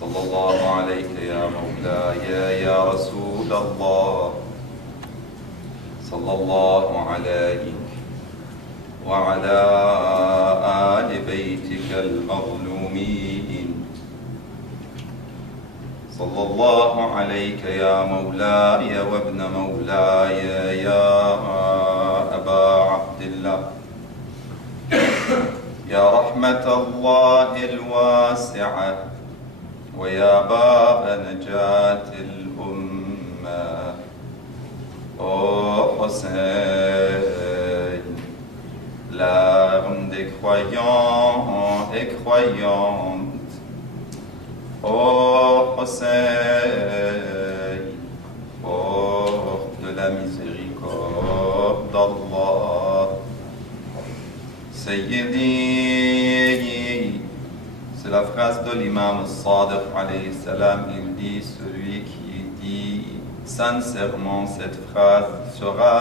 صلى الله عليك يا مولاي يا رسول الله صلى الله عليك وعلى آل بيتك المظلومين صلى الله عليك يا مولاي وابن مولاي يا أبا عبد الله يا رحمة الله الواسعة ويا باب نجاة الأمة ô Hussein, larme des croyants et croyantes, ô Hussein, porte de la miséricorde d'Allah. Sayyidi, c'est la phrase de l'imam al-Sadiq alayhi salam, il dit, celui qui dit sincèrement cette phrase sera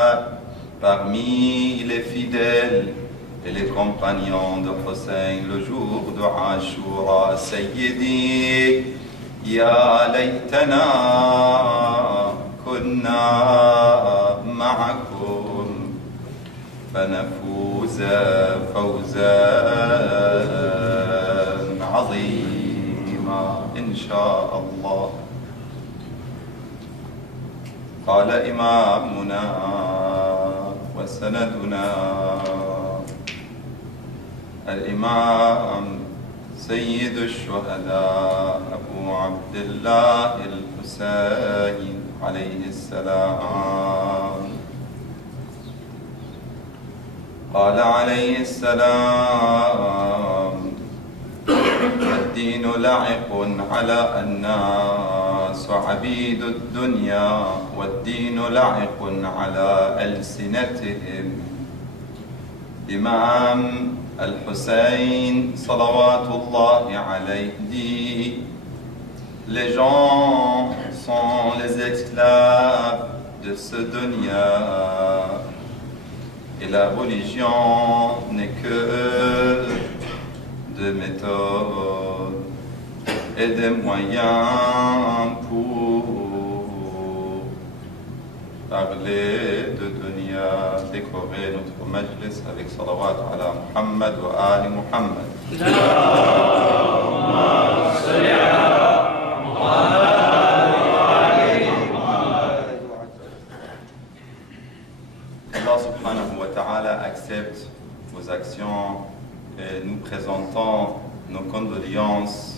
parmi les fidèles et les compagnons de Hussein le jour de Ashura. Sayyidi, ya laytana kunna ma'akum فنفوز فوزا عظيما إن شاء الله. قال إمامنا وسندنا الإمام سيد الشهداء أبو عبد الله الحسين عليه السلام قال عليه السلام الدين لاحق على الناس عبيد الدنيا والدين لاحق على ألسنتهم. L'imam Al-Hussein salawatullah alayhi dit: les gens sont les esclaves de ce dunya et la religion n'est que de méthodes et des moyens pour parler de dunya. Décorer notre majlis avec salawat ala Muhammad wa ali Muhammad. Allah subhanahu wa ta'ala accepte vos actions et nous présentons nos condoléances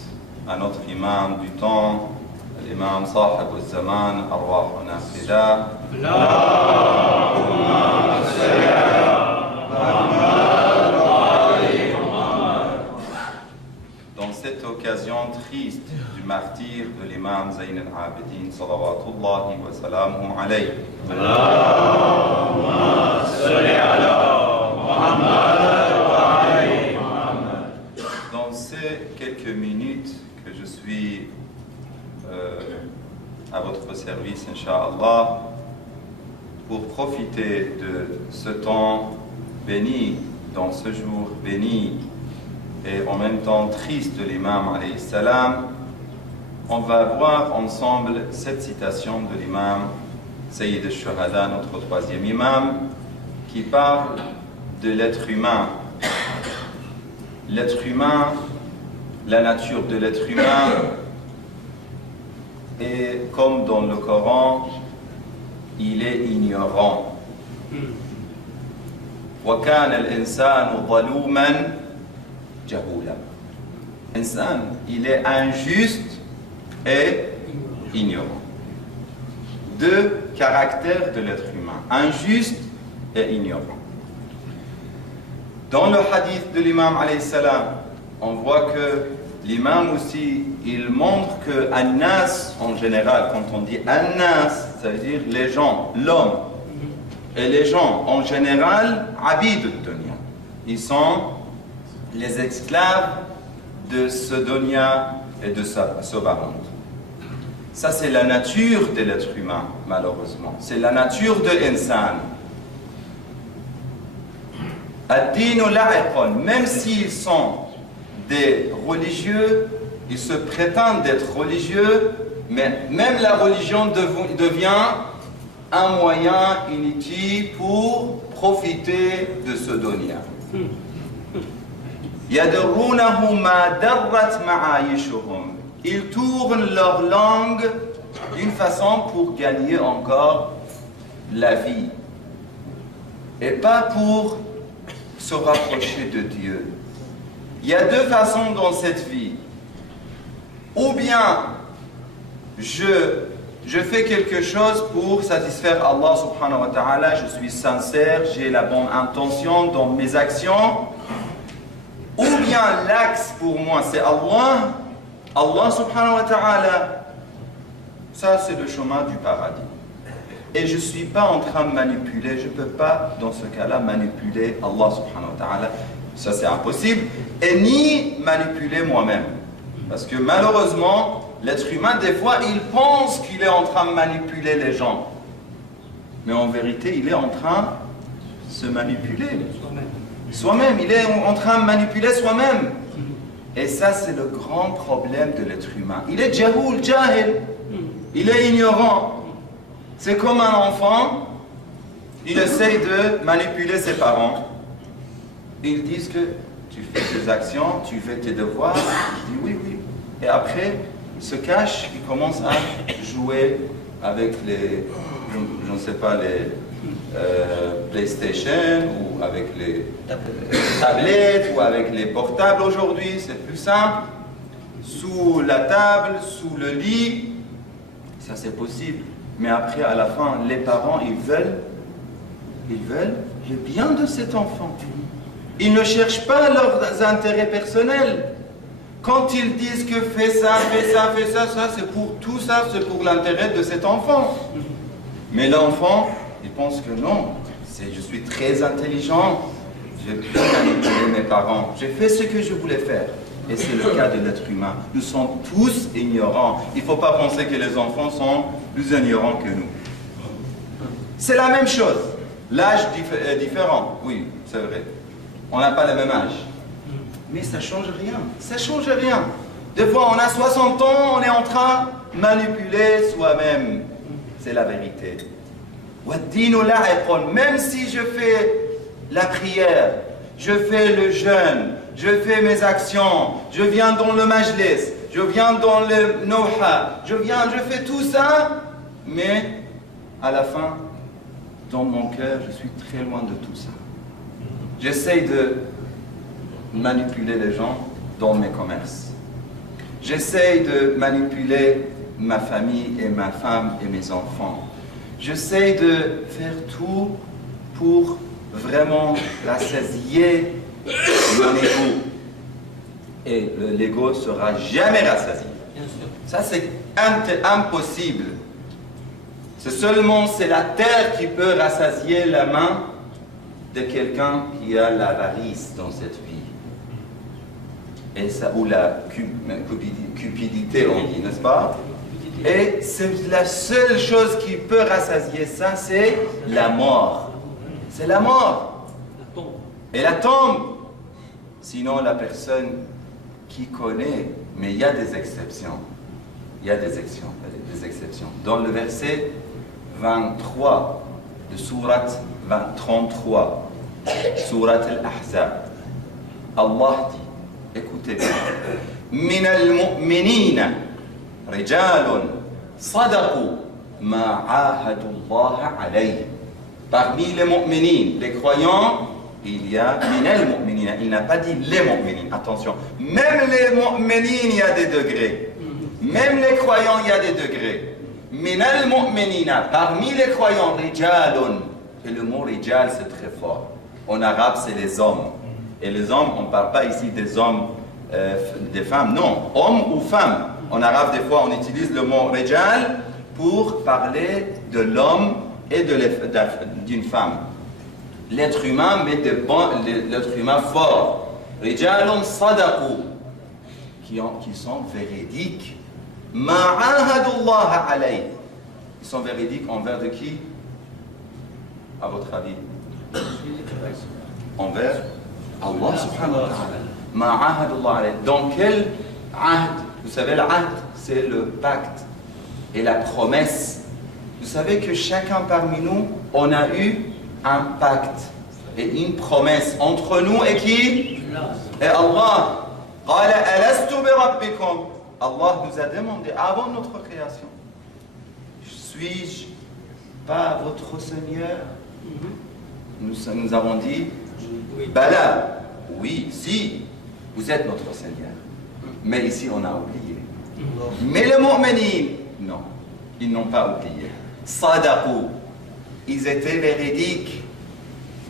à notre imam du temps, l'imam Sahib al-Zaman, Arwahuna Fida. Dans cette occasion triste du martyre de l'imam Zayn al-Abidin, salawatullahi wa salamuhu alayhi. Dans ces quelques minutes que je suis à votre service, Inch'Allah, pour profiter de ce temps béni, dans ce jour béni et en même temps triste de l'imam alayhi salam, on va voir ensemble cette citation de l'imam Sayyid al-Shuhada, notre troisième imam, qui parle de l'être humain. L'être humain, la nature de l'être humain, et comme dans le Coran, il est ignorant. وَكَانَ الْإِنسَانُ ظَلُومًا جَهُولًا. L'insan, il est injuste et ignorant. Deux caractères de l'être humain, injuste et ignorant. Dans le hadith de l'imam alayhi salam, on voit que l'imam aussi, il montre que An-Nas en général, quand on dit An-Nas, ça veut dire les gens, l'homme, et les gens en général, Abid al-Dunya. Ils sont les esclaves de ce dunya et de ce bas-monde. Ça, c'est la nature de l'être humain, malheureusement. C'est la nature de l'insan. Ad-dinu la'iqun, même s'ils sont des religieux, ils se prétendent d'être religieux, mais même la religion devient un moyen inutile pour profiter de ce dunya. يَدْرُونَهُ مَا دَرَّتْ مَعَايِشُهُم. Ils tournent leur langue d'une façon pour gagner encore la vie et pas pour se rapprocher de Dieu. Il y a deux façons dans cette vie. Ou bien je fais quelque chose pour satisfaire Allah subhanahu wa ta'ala, je suis sincère, j'ai la bonne intention dans mes actions. Ou bien l'axe pour moi c'est Allah, Allah subhanahu wa ta'ala, ça c'est le chemin du paradis. Et je ne suis pas en train de manipuler, je ne peux pas dans ce cas-là manipuler Allah subhanahu wa ta'ala, ça c'est impossible, et ni manipuler moi-même. Parce que malheureusement, l'être humain des fois il pense qu'il est en train de manipuler les gens. Mais en vérité il est en train de se manipuler. Soi-même, il est en train de manipuler soi-même. Et ça, c'est le grand problème de l'être humain. Il est jahoul, jahil. Il est ignorant. C'est comme un enfant, il essaye de manipuler ses parents. Ils disent que tu fais tes actions, tu fais tes devoirs. Il dit oui, oui. Et après, il se cache, il commence à jouer avec les, je ne sais pas, les PlayStation ou avec les tablettes ou avec les portables aujourd'hui, c'est plus simple. Sous la table, sous le lit, ça c'est possible. Mais après, à la fin, les parents, ils veulent le bien de cet enfant. Ils ne cherchent pas leurs intérêts personnels. Quand ils disent que fais ça, fais ça, fais ça, ça c'est pour tout ça, c'est pour l'intérêt de cet enfant. Mais l'enfant, il pense que non, je suis très intelligent, j'ai pu manipuler mes parents, j'ai fait ce que je voulais faire. Et c'est le cas de l'être humain. Nous sommes tous ignorants. Il ne faut pas penser que les enfants sont plus ignorants que nous. C'est la même chose. L'âge est différent, oui, c'est vrai. On n'a pas le même âge. Mais ça ne change rien. Ça ne change rien. Des fois, on a 60 ans, on est en train de manipuler soi-même. C'est la vérité. Même si je fais la prière, je fais le jeûne, je fais mes actions, je viens dans le majlis, je viens dans le noha, je fais tout ça, mais à la fin, dans mon cœur, je suis très loin de tout ça. J'essaye de manipuler les gens dans mes commerces. J'essaye de manipuler ma famille et ma femme et mes enfants. J'essaie de faire tout pour vraiment rassasier mon ego. Et l'ego ne sera jamais rassasié. Ça, c'est impossible. C'est la terre qui peut rassasier la main de quelqu'un qui a l'avarice dans cette vie. Et ça, ou la cupidité, on dit, n'est-ce pas? Et c'est la seule chose qui peut rassasier ça, c'est la mort. C'est la mort. Et la tombe. Sinon, la personne qui connaît, mais il y a des exceptions. Il y a des exceptions. Dans le verset 23 de Sourate 33, Sourate Al-Ahzab, Allah dit, écoutez bien, min al-mu'minina رجال صدقوا ما عاهدوا الله عليه. Parmi les mu'minines, les croyants, il y a minal mu'minina. Il n'a pas dit les mu'minines. Attention, même les mu'minines, il y a des degrés. Même les croyants, il y a des degrés. Minal mu'minina, parmi les croyants, rijalun. Et le mot rijal, c'est très fort. En arabe, c'est les hommes. Et les hommes, on ne parle pas ici des hommes, des femmes. Non, hommes ou femmes. En arabe, des fois, on utilise le mot rijal pour parler de l'homme et d'une femme. L'être humain, mais l'être humain fort. Rijalun sadaqu, qui sont véridiques. Ma'ahadullah alayh. Ils sont véridiques envers de qui? À votre avis? Envers Allah subhanahu wa ta'ala. Ma'ahadullah alayh. Dans quel ahd Vous savez, l'ahd, c'est le pacte et la promesse. Vous savez que chacun parmi nous, on a eu un pacte et une promesse entre nous et qui? Et Allah. Allah nous a demandé avant notre création, suis-je pas votre Seigneur? Nous avons dit, Bala, oui, si, vous êtes notre Seigneur. Mais ici, on a oublié. Mais les mu'minin, non, ils n'ont pas oublié. Sadaqu, ils étaient véridiques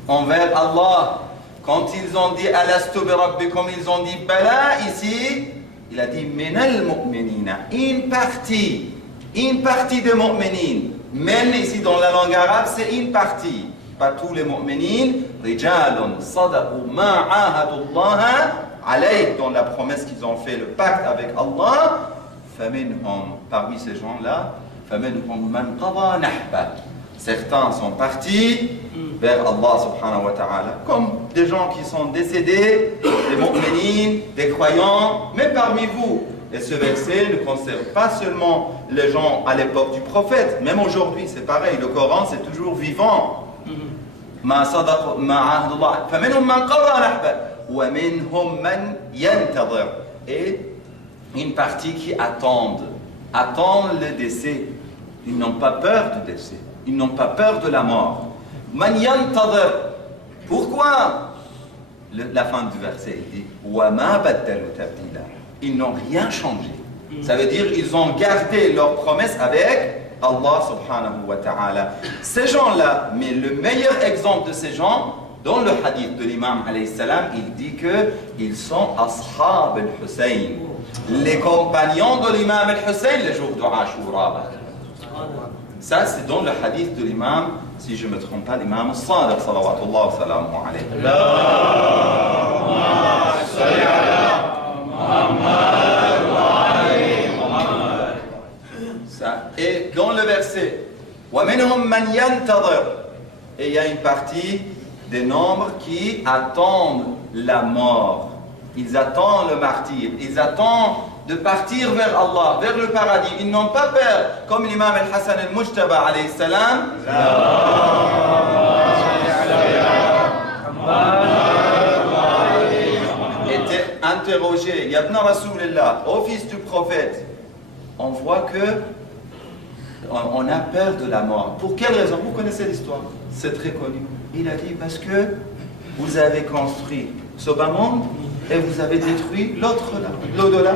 envers Allah. Quand ils ont dit Alastu bi rabbikum, ils ont dit Bala, ici, il a dit Minal mu'minina, une partie des mu'minin. Même ici dans la langue arabe, c'est une partie. Pas tous les mu'minin. Rijalun sadaqu ma ahadullaha alayh, dans la promesse qu'ils ont fait, le pacte avec Allah. Faminhum, parmi ces gens-là, faminhum man qada nahba. Certains sont partis vers Allah subhanahu wa ta'ala, comme des gens qui sont décédés, des mu'minines, des croyants, mais parmi vous. Et ce verset ne concerne pas seulement les gens à l'époque du prophète, même aujourd'hui c'est pareil, le Coran c'est toujours vivant. Et une partie qui attendent le décès. Ils n'ont pas peur du décès. Ils n'ont pas peur de la mort. Man yantadhir. Pourquoi? La fin du verset dit wa ma baddalu tabdila. Ils n'ont rien changé. Ça veut dire ils ont gardé leur promesse avec Allah subhanahu wa ta'ala. Ces gens-là, mais le meilleur exemple de ces gens, dans le hadith de l'imam alayhi salam, il dit que ils sont ashab al-Hussein, les compagnons de l'imam al-Hussein le jour de Ashura. Ça, c'est dans le hadith de l'imam, si je ne me trompe pas, l'imam al-Sadiq, salawatullah wa salamu alayhi. Allahumma salli ala Muhammad wa ali Muhammad. Ça. Et dans le verset, wa minhum man yantadhir, et il y a une partie des nombres qui attendent la mort. Ils attendent le martyr, ils attendent de partir vers Allah, vers le paradis. Ils n'ont pas peur, comme l'imam al-Hassan al-Mujtaba alayhi salam était interrogé, Yabna Rasulullah, au fils du prophète. On voit que on a peur de la mort. Pour quelle raison? Vous connaissez l'histoire, c'est très connu. Il a dit parce que vous avez construit ce bas monde et vous avez détruit l'au-delà.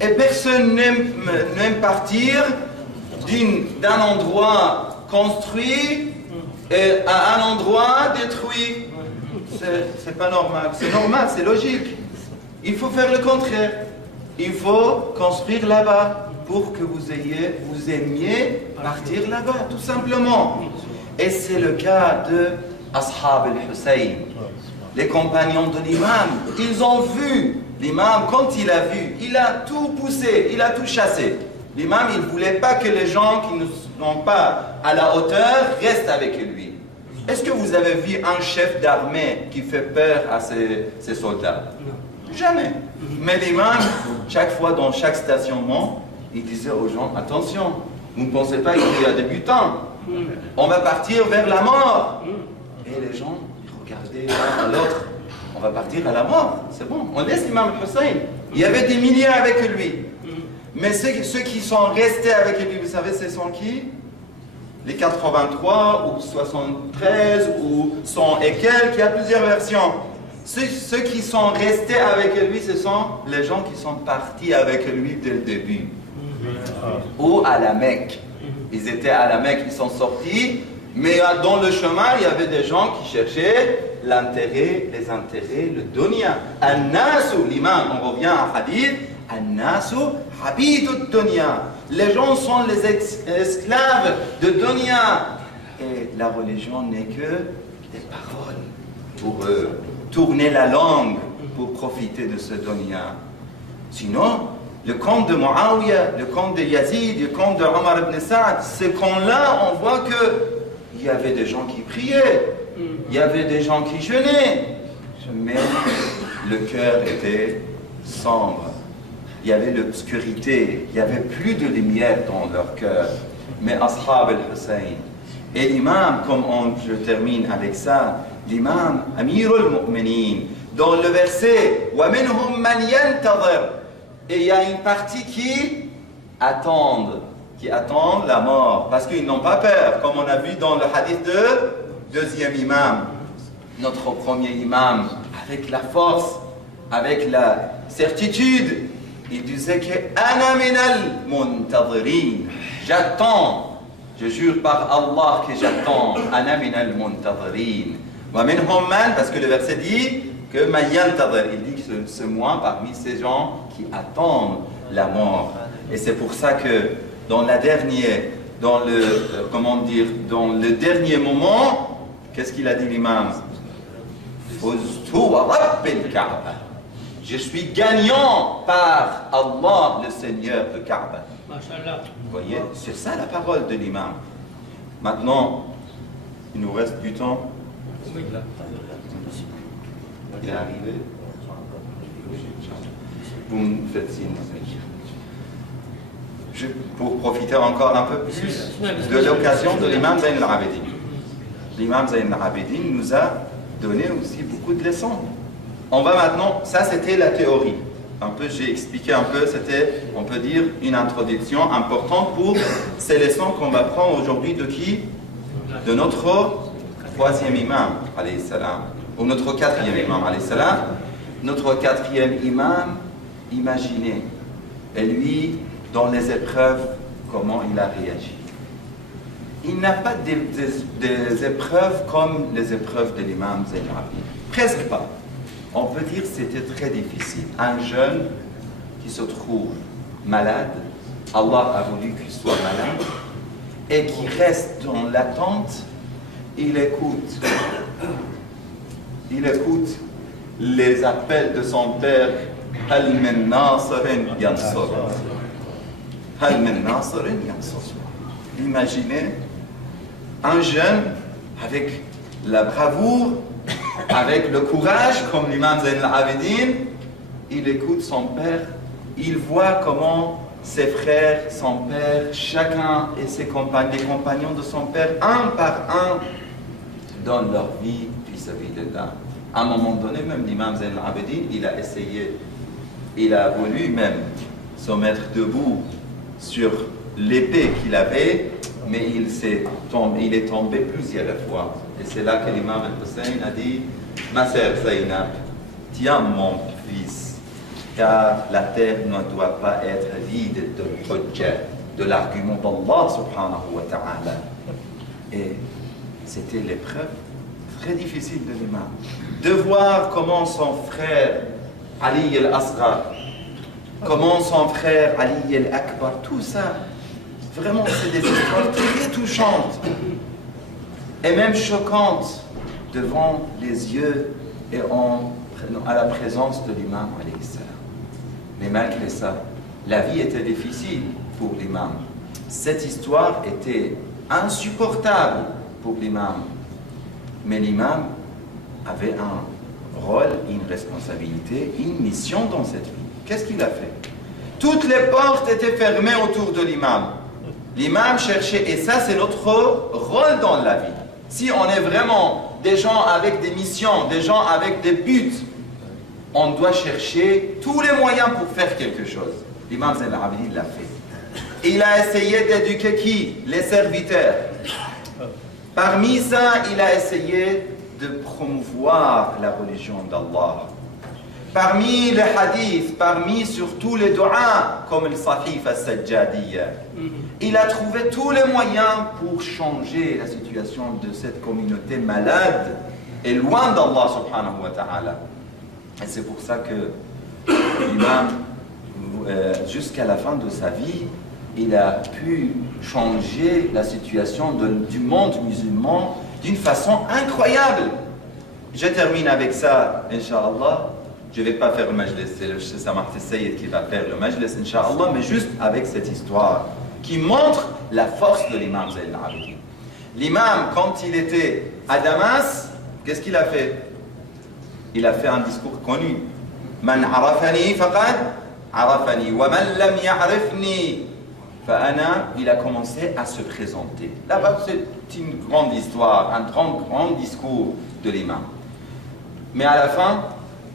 Et personne n'aime partir d'un endroit construit et à un endroit détruit. C'est pas normal. C'est normal, c'est logique. Il faut faire le contraire. Il faut construire là-bas pour que vous aimiez partir là-bas, tout simplement. Et c'est le cas de Ashab al-Hussein, les compagnons de l'imam. Ils ont vu l'imam, quand il a vu, il a tout poussé, il a tout chassé. L'imam, il ne voulait pas que les gens qui ne sont pas à la hauteur restent avec lui. Est-ce que vous avez vu un chef d'armée qui fait peur à ses soldats? Jamais. Mais l'imam, chaque fois dans chaque stationnement, il disait aux gens, attention, vous ne pensez pas qu'il y a des butins. On va partir vers la mort. Et les gens regardaient l'un à l'autre. On va partir à la mort, c'est bon. On laisse l'imam Hussein. Il y avait des milliers avec lui. Mais ceux qui sont restés avec lui, vous savez, ce sont qui? Les 83 ou 73 ou 100 et quelques, il y a plusieurs versions. Ceux qui sont restés avec lui, ce sont les gens qui sont partis avec lui dès le début. Ou à la Mecque. Ils étaient à la Mecque, ils sont sortis, mais dans le chemin, il y avait des gens qui cherchaient les intérêts, le dunya. An-nasu, l'imam, on revient à hadith, An-nasu habidud dunya. Les gens sont les esclaves de dunya. Et la religion n'est que des paroles pour eux. Tourner la langue pour profiter de ce dunya. Sinon, le camp de Muawiyah, le camp de Yazid, le camp de Omar ibn Saad, ces camps-là, on voit qu'il y avait des gens qui priaient, il y avait des gens qui jeûnaient, mais le cœur était sombre. il y avait l'obscurité, il n'y avait plus de lumière dans leur cœur. Mais Ashab al-Hussein, et l'imam, je termine avec ça, l'imam Amirul Mu'minin, dans le verset وَمِنْهُمْ مَنْ يَنْتَظِرْ, et il y a une partie qui attendent la mort, parce qu'ils n'ont pas peur, comme on a vu dans le hadith de deuxième imam. Notre premier imam, avec la force, avec la certitude, il disait que أَنَا مِنَ الْمُنْتَظِرِينَ, j'attends, je jure par Allah que j'attends, أَنَا مِنَ الْمُنْتَظِرِينَ. وَمِنْهُمْ مَنْ, parce que le verset dit que مَنْ يَنْتَظِرْ, il dit que c'est moi parmi ces gens qui attendent la mort. Et c'est pour ça que dans le dernier moment, qu'est-ce qu'il a dit l'imam? فُزْتُ وَرَبِّ الْكَعْبَةِ, je suis gagnant par Allah, le Seigneur de Kaaba. Vous voyez, c'est ça la parole de l'imam. Maintenant, il nous reste du temps. Il est arrivé. Vous me faites signe. Pour profiter encore un peu plus de l'occasion de l'imam Zayn al-Abidin. L'imam Zayn al-Abidin nous a donné aussi beaucoup de leçons. On va maintenant, ça c'était la théorie. J'ai expliqué un peu, c'était, on peut dire, une introduction importante pour ces leçons qu'on va prendre aujourd'hui de qui? De notre troisième imam, alayhi salam, ou notre quatrième imam, alayhi salam. Notre quatrième imam, imaginez, et lui, dans les épreuves, comment il a réagi. Il n'a pas des épreuves comme les épreuves de l'imam Zayn al-Abidin. Presque pas. On peut dire que c'était très difficile. Un jeune qui se trouve malade, Allah a voulu qu'il soit malade, et qui reste dans l'attente, il écoute les appels de son père, Hal min nasirin yansur. Hal min nasirin yansur. Imaginez un jeune avec la bravoure, avec le courage, comme l'imam Zayn al-Abidin, il écoute son père, il voit comment ses frères, son père, chacun et les compagnons de son père, un par un, donnent leur vie vis-à-vis d'Allah. À un moment donné, même l'imam Zayn al-Abidin, il a voulu même se mettre debout sur l'épée qu'il avait, mais il est tombé plusieurs fois. Et c'est là que l'imam al-Hussein a dit, ma sœur Zaynab, tiens mon fils, car la terre ne doit pas être vide de hujja, de l'argument d'Allah subhanahu wa ta'ala. Et c'était l'épreuve très difficile de l'imam. De voir comment son frère Ali al-Asghar, comment son frère Ali al-Akbar, tout ça, vraiment c'est des histoires très touchantes et même choquantes devant les yeux et à la présence de l'imam alayhi salam. Mais malgré ça, la vie était difficile pour l'imam. Cette histoire était insupportable pour l'imam. Mais l'imam avait un rôle, une responsabilité, une mission dans cette vie. Qu'est-ce qu'il a fait? Toutes les portes étaient fermées autour de l'imam. L'imam cherchait, et ça c'est notre rôle dans la vie. Si on est vraiment des gens avec des missions, des gens avec des buts, on doit chercher tous les moyens pour faire quelque chose. L'imam Zayn al-Abidin l'a fait. Il a essayé d'éduquer qui? Les serviteurs. Parmi ça, il a essayé de promouvoir la religion d'Allah. Parmi les hadiths, parmi surtout les du'as, comme le Sahif al-Sajjadiyya, il a trouvé tous les moyens pour changer la situation de cette communauté malade et loin d'Allah subhanahu wa ta'ala. Et c'est pour ça que l'imam, jusqu'à la fin de sa vie, il a pu changer la situation du monde musulman d'une façon incroyable. Je termine avec ça, Inch'Allah. Je ne vais pas faire le majlis, c'est le Samah Sayyid qui va faire le majlis, Inch'Allah, mais juste avec cette histoire qui montre la force de l'imam Zayn al-Abidin. L'imam, quand il était à Damas, qu'est-ce qu'il a fait? Il a fait un discours connu. Man arafani faqad عرفني ومن لم يعرفني فأنا. Il a commencé à se présenter. Là-bas, c'est une grande histoire, un grand discours de l'imam. Mais à la fin,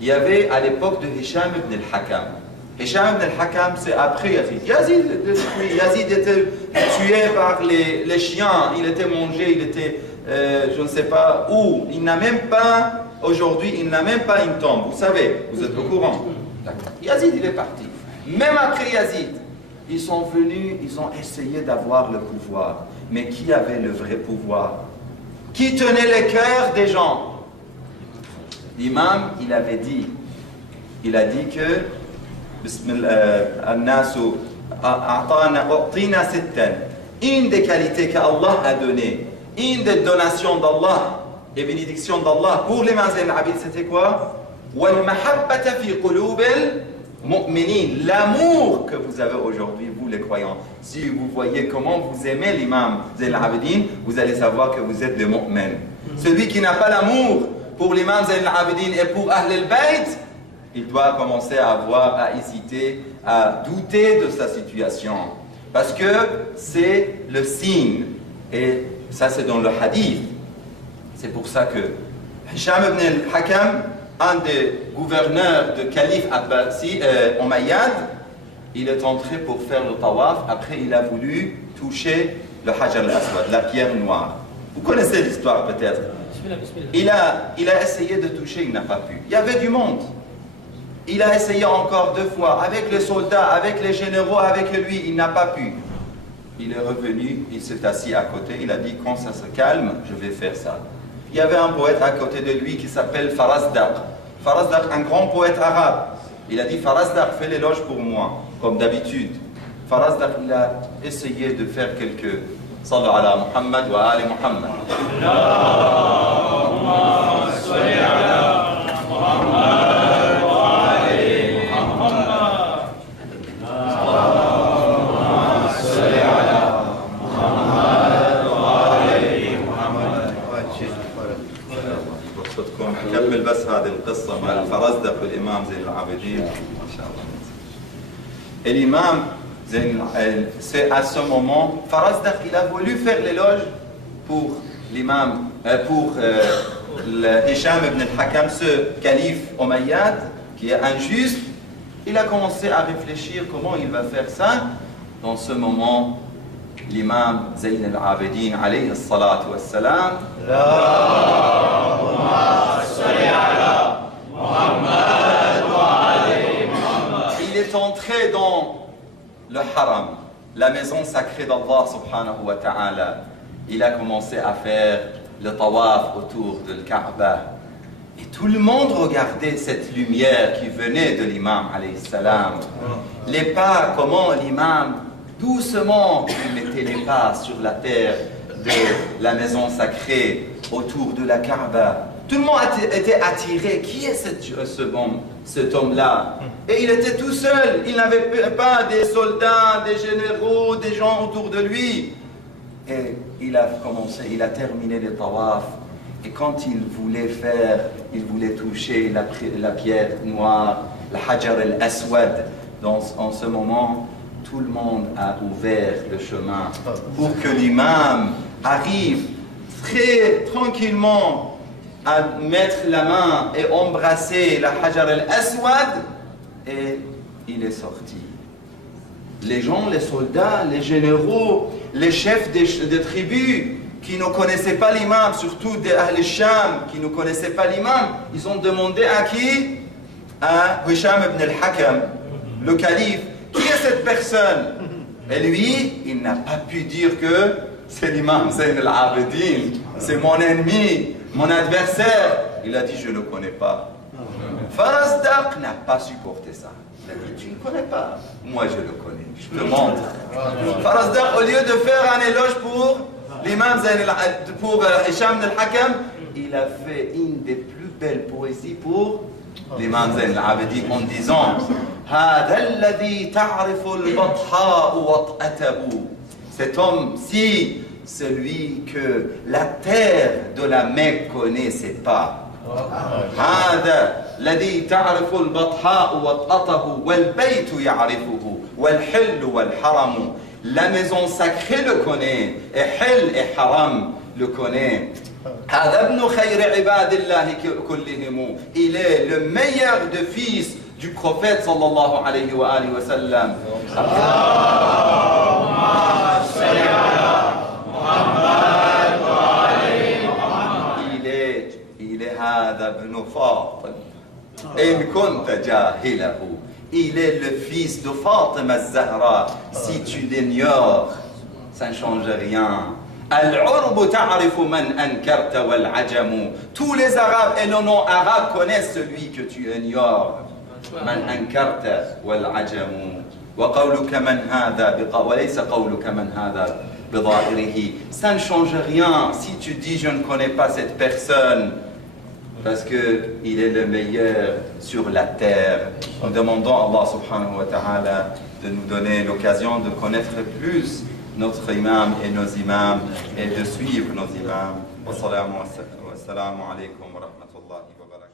il y avait à l'époque de Hisham ibn al-Hakam. Hisham ibn al-Hakam, c'est après Yazid. Yazid était tué par les chiens, il était mangé, il était, je ne sais pas où. Il n'a même pas, aujourd'hui, il n'a même pas une tombe. Vous savez, vous êtes au courant. Yazid, il est parti. Même après Yazid, ils sont venus, ils ont essayé d'avoir le pouvoir. Mais qui avait le vrai pouvoir? Qui tenait les cœurs des gens? L'imam, il a dit que une des qualités qu'Allah a données, une des donations d'Allah et bénédictions d'Allah pour les imams Zayn al-Abidin, c'était quoi? L'amour que vous avez aujourd'hui, vous les croyants. Si vous voyez comment vous aimez l'imam Zayn al-Abidin, vous allez savoir que vous êtes des mu'min. Celui qui n'a pas l'amour pour l'imam Zayn al-Abidin et pour Ahl al-Bayt, il doit commencer à hésiter, à douter de sa situation. Parce que c'est le signe. Et ça, c'est dans le hadith. C'est pour ça que Hisham ibn al-Hakam, un des gouverneurs de calife Abbasi, Umayyad, il est entré pour faire le tawaf. Après, il a voulu toucher le Hajar al-Aswad, la pierre noire. Vous connaissez l'histoire peut-être. Il a essayé de toucher, il n'a pas pu. Il y avait du monde. Il a essayé encore 2 fois, avec les soldats, avec les généraux, avec lui, il n'a pas pu. Il est revenu, il s'est assis à côté, il a dit, quand ça se calme, je vais faire ça. Il y avait un poète à côté de lui qui s'appelle Farazdaq. Farazdaq, un grand poète arabe. Il a dit, Farazdaq, fais l'éloge pour moi, comme d'habitude. Farazdaq, il a essayé de faire quelques... Sallu ala Muhammad wa ali Muhammad. Allahumma salli ala Muhammad. نكمل بس هذه القصة مع الفرزدق والإمام زين العابدين ما شاء الله. Et l'imam, c'est à ce moment, Farazdaq, il a voulu faire l'éloge pour l'imam, pour le Hisham ibn al-Hakam, ce calife Umayyad, qui est injuste. Il a commencé à réfléchir comment il va faire ça. Dans ce moment, l'imam Zayn al-Abidin, alayhi salatu wassalam, il est entré dans le haram, la maison sacrée d'Allah subhanahu wa ta'ala. Il a commencé à faire le tawaf autour de Kaaba. Et tout le monde regardait cette lumière qui venait de l'imam alayhi salam. Les pas, comment l'imam doucement il mettait les pas sur la terre de la maison sacrée autour de la Kaaba. Tout le monde était attiré. Qui est cet homme-là? Et il était tout seul. Il n'avait pas des soldats, des généraux, des gens autour de lui. Et il a terminé les tawaf. Et quand il voulait toucher la pierre noire, le Hajar al-Aswad, en ce moment, tout le monde a ouvert le chemin pour que l'imam arrive très tranquillement à mettre la main et embrasser la Hajar al-Aswad, et il est sorti. Les gens, les soldats, les généraux, les chefs des tribus qui ne connaissaient pas l'imam, surtout des Ahl al-Sham qui ne connaissaient pas l'imam, ils ont demandé à qui? À Hisham ibn al-Hakam, le calife. Qui est cette personne? Et lui, il n'a pas pu dire que c'est l'imam Zayn al-Abidin, c'est mon ennemi, mon adversaire. Il a dit, je ne le connais pas. Farazdaq n'a pas supporté ça. Il a dit, tu ne connais pas. Moi, je le connais, je te montre. Farazdaq, au lieu de faire un éloge pour l'imam Zayn al-Abidin, pour Hisham al-Hakam, il a fait une des plus belles poésies pour l'imam Zayn al-Abidin en disant, هذا الذي تعرف البطحاء وطأته. Cet homme-ci, celui que la terre de la Mecque connaissait pas. هذا الذي تعرف البطحاء وطأته والبيت يعرفه والحل والحرم. La maison sacrée le connaît, et hil et haram le connaît. هذا ابن خير عباد الله كلهم. Il est le meilleur de fils du prophète sallallahu alayhi wa alihi wa sallam. Il est هذا ابن فاطم إن كنت جاهله. Il est le fils de Fatima Zahra. Si tu l'ignores, ça ne change rien. Al-Urb ta'rifu man ankarta wal-Ajam. Tous les Arabes et les non-Arabes connaissent celui que tu ignores. Man ankarta wal-Ajam. وقولك من هذا وليس قولك من هذا بظاهره. Ça ne change rien si tu dis je ne connais pas cette personne. Parce qu'il est le meilleur sur la terre. Nous demandons à Allah subhanahu wa ta'ala de nous donner l'occasion de connaître plus notre imam et nos imams et de suivre nos imams. Wassalamu alaikum wa rahmatullahi wa barakatuh.